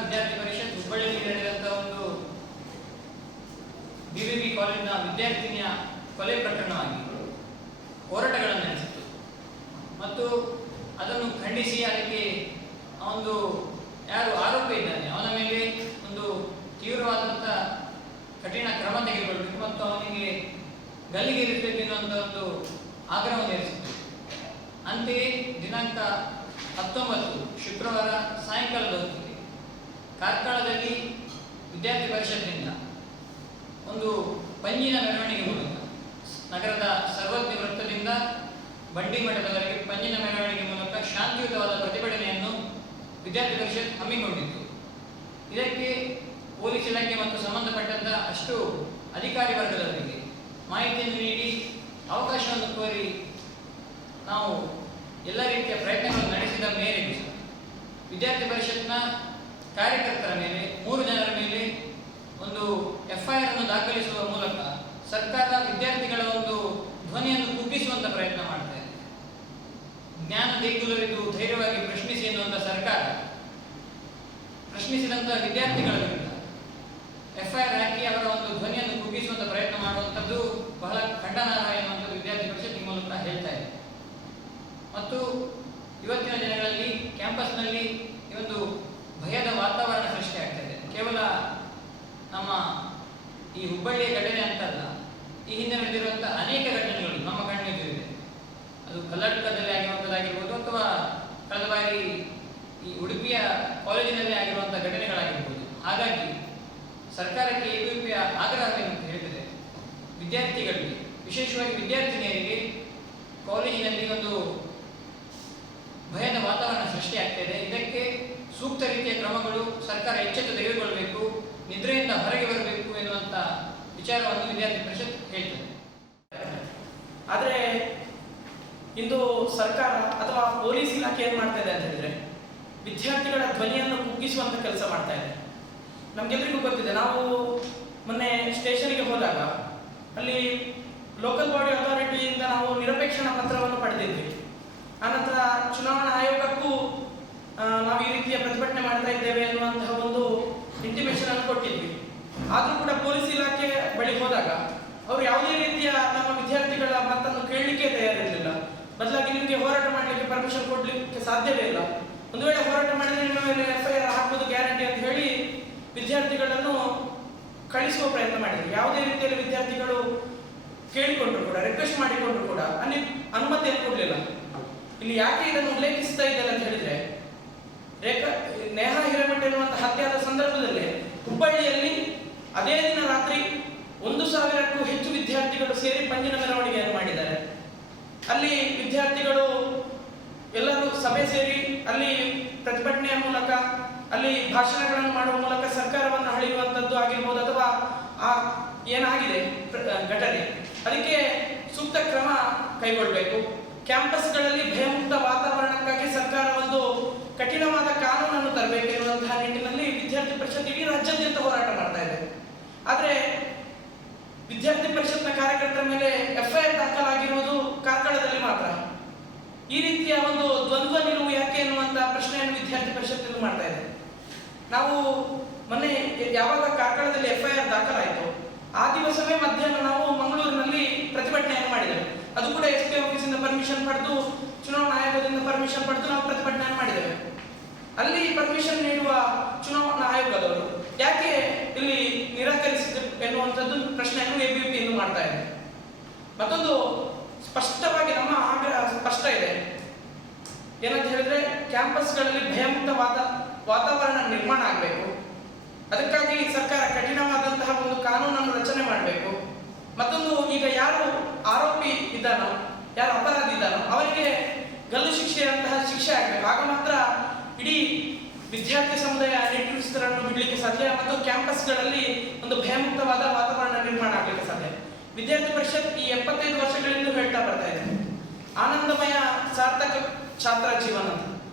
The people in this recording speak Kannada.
ವಿದ್ಯಾರ್ಥಿ ಪರಿಷತ್ ಹುಬ್ಬಳ್ಳಿಯಲ್ಲಿ ನಡೆದಂತ ಒಂದು ಬಿಬಿಬಿ ಕಾಲೇಜಿನ ವಿದ್ಯಾರ್ಥಿನಿಯ ಕೊಲೆ ಪ್ರಕರಣವಾಗಿ ಹೋರಾಟಗಳನ್ನು ನಡೆಸಿತು ಮತ್ತು ಅದನ್ನು ಖಂಡಿಸಿ ಅದಕ್ಕೆ ಒಂದು ಯಾರು ಆರೋಪ ಇದ್ದಾನೆ, ಅವನ ಮೇಲೆ ಒಂದು ತೀವ್ರವಾದಂಥ ಕಠಿಣ ಕ್ರಮ ತೆಗೆದುಕೊಳ್ಬೇಕು ಮತ್ತು ಅವನಿಗೆ ಗಲ್ಲಿಗೇರಿಸಬೇಕು ಎನ್ನುವಂಥ ಒಂದು ಆಗ್ರಹವನ್ನು ನಡೆಸಿತು ಅಂತೆಯೇ ದಿನಾಂಕ ಹತ್ತೊಂಬತ್ತು, ಶುಕ್ರವಾರ ಸಾಯಂಕಾಲದ ಹೊತ್ತಿಗೆ ಕಾರ್ಕಳದಲ್ಲಿ ವಿದ್ಯಾರ್ಥಿ ಪರಿಷತ್ನಿಂದ ಒಂದು ಪಂಜಿನ ಮೆರವಣಿಗೆ ಮೂಲಕ ನಗರದ ಸರ್ವಜ್ಞ ವೃತ್ತದಿಂದ ಬಂಡಿ ಮಠದವರೆಗೆ ಪಂಜಿನ ಮೆರವಣಿಗೆ ಮೂಲಕ ಶಾಂತಿಯುತವಾದ ಪ್ರತಿಭಟನೆಯನ್ನು ವಿದ್ಯಾರ್ಥಿ ಪರಿಷತ್ ಹಮ್ಮಿಕೊಂಡಿತ್ತು. ಇದಕ್ಕೆ ಪೊಲೀಸ್ ಇಲಾಖೆ ಮತ್ತು ಸಂಬಂಧಪಟ್ಟಂತಹ ಅಷ್ಟು ಅಧಿಕಾರಿ ವರ್ಗದವರಿಗೆ ಮಾಹಿತಿಯನ್ನು ನೀಡಿ ಅವಕಾಶವನ್ನು ಕೋರಿ ನಾವು ಎಲ್ಲ ರೀತಿಯ ಪ್ರಯತ್ನಗಳನ್ನು ನಡೆಸಿದ ಮೇರೆಗೆ ವಿದ್ಯಾರ್ಥಿ ಪರಿಷತ್ನ ಕಾರ್ಯಕರ್ತರ ಮೇಲೆ, ಮೂರು ಜನರ ಮೇಲೆ ಒಂದು ಎಫ್ಐಆರ್ ಅನ್ನು ದಾಖಲಿಸುವ ಮೂಲಕ ಸರ್ಕಾರ ವಿದ್ಯಾರ್ಥಿಗಳ ಒಂದು ಧ್ವನಿಯನ್ನು ಕುಗ್ಗಿಸುವಂತ ಪ್ರಯತ್ನ ಮಾಡ್ತಾ ಇದೆ. ಜ್ಞಾನ ದೇಗುಲರಿದ್ದು ಧೈರ್ಯವಾಗಿ ಪ್ರಶ್ನಿಸಿ ಎನ್ನುವಂತ ಸರ್ಕಾರ ಪ್ರಶ್ನಿಸಿದಂತಹ ವಿದ್ಯಾರ್ಥಿಗಳ ವಿರುದ್ಧ ಎಫ್ಐಆರ್ ಹಾಕಿ ಅವರ ಒಂದು ಧ್ವನಿಯನ್ನು ಕುಗ್ಗಿಸುವಂತ ಪ್ರಯತ್ನ ಮಾಡುವಂಥದ್ದು ಬಹಳ ಖಂಡನಾರ್ಹ ಎನ್ನುವಂಥ ವಿದ್ಯಾರ್ಥಿ ಪರಿಷತ್ ಈ ಮೂಲಕ ಹೇಳ್ತಾ ಇದೆ. ಮತ್ತು ಇವತ್ತಿನ ದಿನಗಳಲ್ಲಿ ಕ್ಯಾಂಪಸ್ನಲ್ಲಿ ಈ ಒಂದು ಭಯದ ವಾತಾವರಣ ಸೃಷ್ಟಿ ಇದೆ. ಕೇವಲ ನಮ್ಮ ಈ ಹುಬ್ಬಳ್ಳಿಯ ಘಟನೆ ಅಂತಲ್ಲ, ಈ ಹಿಂದೆ ನಡೆದಿರುವಂತಹ ಅನೇಕ ಘಟನೆಗಳು ನಮ್ಮ ಕಣ್ಣೆದುರಿದೆ ಅದು ಕರ್ನಾಟಕದಲ್ಲಿ ಆಗಿರುವಂಥದ್ದಾಗಿರ್ಬೋದು ಅಥವಾ ಕಳೆದ ಬಾರಿ ಈ ಉಡುಪಿಯ ಕಾಲೇಜಿನಲ್ಲಿ ಆಗಿರುವಂತಹ ಘಟನೆಗಳಾಗಿರ್ಬೋದು. ಹಾಗಾಗಿ ಸರ್ಕಾರಕ್ಕೆ ಈ ಆಗ್ರಹವೇನು ಹೇಳಿದರೆ, ವಿದ್ಯಾರ್ಥಿಗಳಿಗೆ, ವಿಶೇಷವಾಗಿ ವಿದ್ಯಾರ್ಥಿನಿಯರಿಗೆ ಕಾಲೇಜಿನಲ್ಲಿ ಒಂದು ಭಯದ ವಾತಾವರಣ ಸೃಷ್ಟಿಯಾಗ್ತಾ ಇದೆ. ಇದಕ್ಕೆ ಸೂಕ್ತ ರೀತಿಯ ಕ್ರಮಗಳು ಸರ್ಕಾರ ಎಚ್ಚೆತ್ತು ತೆಗೆದುಕೊಳ್ಳಬೇಕು ನಿದ್ರೆಯಿಂದ ಹೊರಗೆ ಬರಬೇಕು ಎನ್ನುವಂತ ವಿಚಾರವನ್ನು ವಿದ್ಯಾರ್ಥಿ ಪರಿಷತ್ ಹೇಳ್ತದೆ. ಆದರೆ ಇಂದು ಸರ್ಕಾರ ಅಥವಾ ಪೊಲೀಸ್ ಇಲಾಖೆ ಏನ್ ಮಾಡ್ತಾ ಇದೆ ಅಂತ ಹೇಳಿದ್ರೆ ವಿದ್ಯಾರ್ಥಿಗಳ ಧ್ವನಿಯನ್ನು ಕುಗ್ಗಿಸುವಂತ ಕೆಲಸ ಮಾಡ್ತಾ ಇದೆ. ನಮ್ಗೆಲ್ರಿಗೂ ಗೊತ್ತಿದೆ, ನಾವು ಮೊನ್ನೆ ಸ್ಟೇಷನ್ಗೆ ಹೋದಾಗ ಅಲ್ಲಿ ಲೋಕಲ್ ಬಾಡಿ ಅಥಾರಿಟಿಯಿಂದ ನಾವು ನಿರಪೇಕ್ಷಣ ಪತ್ರವನ್ನು ಪಡೆದಿದ್ವಿ. ಆನಂತರ ಚುನಾವಣಾ ಆಯೋಗಕ್ಕೂ ಇದ್ದೇವೆ ಅನ್ನುವಂತಹ ಒಂದು ಇಂಟಿಮೇಷನ್ ಅನ್ನು ಕೊಟ್ಟಿದ್ವಿ. ಆದ್ರೂ ಕೂಡ ಪೊಲೀಸ್ ಇಲಾಖೆ ಬಳಿ ಹೋದಾಗ ಅವರು ಯಾವುದೇ ರೀತಿಯ ನಮ್ಮ ವಿದ್ಯಾರ್ಥಿಗಳ ಮಾತನ್ನು ಕೇಳಲಿಕ್ಕೆ ತಯಾರಿರಲಿಲ್ಲ. ಬದಲಾಗಿ ನಿಮಗೆ ಹೋರಾಟ ಮಾಡಲಿಕ್ಕೆ ಪರ್ಮಿಷನ್ ಕೊಡ್ಲಿಕ್ಕೆ ಸಾಧ್ಯವೇ ಇಲ್ಲ. ಒಂದು ವೇಳೆ ಹೋರಾಟ ಮಾಡಿದ್ರೆ ನಿಮ್ಮ ಮೇಲೆ ಎಫ್ಐಆರ್ ಹಾಕುವುದು ಗ್ಯಾರಂಟಿ ಅಂತ ಹೇಳಿ ವಿದ್ಯಾರ್ಥಿಗಳನ್ನು ಕಳಿಸುವ ಪ್ರಯತ್ನ ಮಾಡಿದ್ರು. ಯಾವುದೇ ರೀತಿಯಲ್ಲಿ ವಿದ್ಯಾರ್ಥಿಗಳು ಕೇಳಿಕೊಂಡ್ರು ಕೂಡ ರಿಕ್ವೆಸ್ಟ್ ಮಾಡಿಕೊಂಡ್ರು ಕೂಡ ಅಲ್ಲಿ ಅನುಮತಿಯನ್ನು ಕೊಡಲಿಲ್ಲ. ಇಲ್ಲಿ ಯಾಕೆ ಇದನ್ನು ಉಲ್ಲೇಖಿಸ್ತಾ ಇದ್ದಾರೆ ಅಂತ ಹೇಳಿದ್ರೆ ರೇಖಾ, ನೇಹಾ ಹಿರೇಮಠ ಎನ್ನುವಂಥ ಹತ್ಯೆಯಾದ ಸಂದರ್ಭದಲ್ಲಿ ಹುಬ್ಬಳ್ಳಿಯಲ್ಲಿ ಅದೇ ದಿನ ರಾತ್ರಿ ಒಂದು ಸಾವಿರಕ್ಕೂ ಹೆಚ್ಚು ವಿದ್ಯಾರ್ಥಿಗಳು ಸೇರಿ ಪಂಜಿನ ಮೆರವಣಿಗೆಯನ್ನು ಮಾಡಿದ್ದಾರೆ. ಅಲ್ಲಿ ವಿದ್ಯಾರ್ಥಿಗಳು ಎಲ್ಲರೂ ಸಭೆ ಸೇರಿ ಅಲ್ಲಿ ಪ್ರತಿಭಟನೆಯ ಮೂಲಕ, ಅಲ್ಲಿ ಭಾಷಣಗಳನ್ನು ಮಾಡುವ ಮೂಲಕ ಸರ್ಕಾರವನ್ನು ಹಳೆಯುವಂಥದ್ದು ಆಗಿರ್ಬೋದು ಅಥವಾ ಆ ಏನಾಗಿದೆ ಘಟನೆ. ಅದಕ್ಕೆ ಸೂಕ್ತ ಕ್ರಮ ಕೈಗೊಳ್ಳಬೇಕು. ಕ್ಯಾಂಪಸ್ಗಳಲ್ಲಿ ಭಯಮುಕ್ತ ವಾತಾವರಣಕ್ಕಾಗಿ ಸರ್ಕಾರ ಒಂದು ಕಠಿಣವಾದ ಕಾನೂನನ್ನು ತರಬೇಕು ಎನ್ನುವಂತಹ ನಿಟ್ಟಿನಲ್ಲಿ ವಿದ್ಯಾರ್ಥಿ ಪರಿಷತ್ ಇಡೀ ರಾಜ್ಯಾದ್ಯಂತ ಹೋರಾಟ ಮಾಡ್ತಾ ಇದೆ. ಆದರೆ ವಿದ್ಯಾರ್ಥಿ ಪರಿಷತ್ನ ಕಾರ್ಯಕರ್ತರ ಮೇಲೆ ಎಫ್ಐಆರ್ ದಾಖಲಾಗಿರುವುದು ಕಾರ್ಕಳದಲ್ಲಿ ಮಾತ್ರ. ಈ ರೀತಿಯ ಒಂದು ದ್ವಂದ್ವ ನಿಲುವು ಯಾಕೆ ಎನ್ನುವಂತಹ ಪ್ರಶ್ನೆಯನ್ನು ವಿದ್ಯಾರ್ಥಿ ಪರಿಷತ್ ಇಂದು ಮಾಡ್ತಾ ಇದೆ. ನಾವು ಮೊನ್ನೆ ಯಾವಾಗ ಕಾರ್ಕಳದಲ್ಲಿ ಎಫ್ಐಆರ್ ದಾಖಲಾಯಿತು, ಆ ದಿವಸವೇ ಮಧ್ಯಾಹ್ನ ನಾವು ಮಂಗಳೂರಿನಲ್ಲಿ ಪ್ರತಿಭಟನೆಯನ್ನು ಮಾಡಿದ್ದೇವೆ ಅದು ಕೂಡ ಎಸ್ ಪರ್ಮಿಷನ್ ಪಡೆದು ಚುನಾವಣಾ ಆಯೋಗದಿಂದ ಪರ್ಮಿಷನ್ ಪಡೆದು ನಾವು ಪ್ರತಿಭಟನೆ ಮಾಡಿದ್ದೇವೆ. ಅಲ್ಲಿ ಪರ್ಮಿಷನ್ ನೀಡುವ ಚುನಾವಣಾ ಆಯೋಗದವರು ಯಾಕೆ ಇಲ್ಲಿ ನಿರಾಕರಿಸಿದ್ರು ಎನ್ನುವಂಥದ್ದು ಪ್ರಶ್ನೆಯನ್ನು ಎ ಬಿ ಎಂದು ಮಾಡ್ತಾ ಇದೆ. ಮತ್ತೊಂದು ಸ್ಪಷ್ಟವಾಗಿ ನಮ್ಮ ಆಗ್ರಹ ಸ್ಪಷ್ಟ ಇದೆ. ಏನಂತ ಹೇಳಿದ್ರೆ ಕ್ಯಾಂಪಸ್ಗಳಲ್ಲಿ ಭಯಮುಕ್ತವಾದ ವಾತಾವರಣ ನಿರ್ಮಾಣ ಆಗಬೇಕು. ಅದಕ್ಕಾಗಿ ಸರ್ಕಾರ ಕಠಿಣವಾದಂತಹ ಒಂದು ಕಾನೂನನ್ನು ರಚನೆ ಮಾಡಬೇಕು. ಮತ್ತೊಂದು ಈಗ ಯಾರು ಆರೋಪಿ ಇದ್ದಾನೋ ಯಾರು ಅಪರಾಧಿ ಇದ್ದಾನೋ ಅವರಿಗೆ ಗಲ್ಲು ಶಿಕ್ಷೆಯಂತಹ ಶಿಕ್ಷೆ ಆಗಬೇಕು. ಆಗ ಮಾತ್ರ ಇಡೀ ವಿದ್ಯಾರ್ಥಿ ಸಮುದಾಯ ನಿಟ್ಟುಸಿರನ್ನು ಬಿಡಲಿಕ್ಕೆ ಸಾಧ್ಯ ಮತ್ತು ಕ್ಯಾಂಪಸ್ಗಳಲ್ಲಿ ಒಂದು ಭಯಮುಕ್ತವಾದ ವಾತಾವರಣ ನಿರ್ಮಾಣ ಆಗಲಿಕ್ಕೆ ಸಾಧ್ಯ. ವಿದ್ಯಾರ್ಥಿ ಪರಿಷತ್ ಈ ಎಪ್ಪತ್ತೈದು ವರ್ಷಗಳಿಂದ ಹೇಳ್ತಾ ಬರ್ತಾ ಇದೆ. ಆನಂದಮಯ, ಸಾರ್ಥಕ ಛಾತ್ರ ಜೀವನ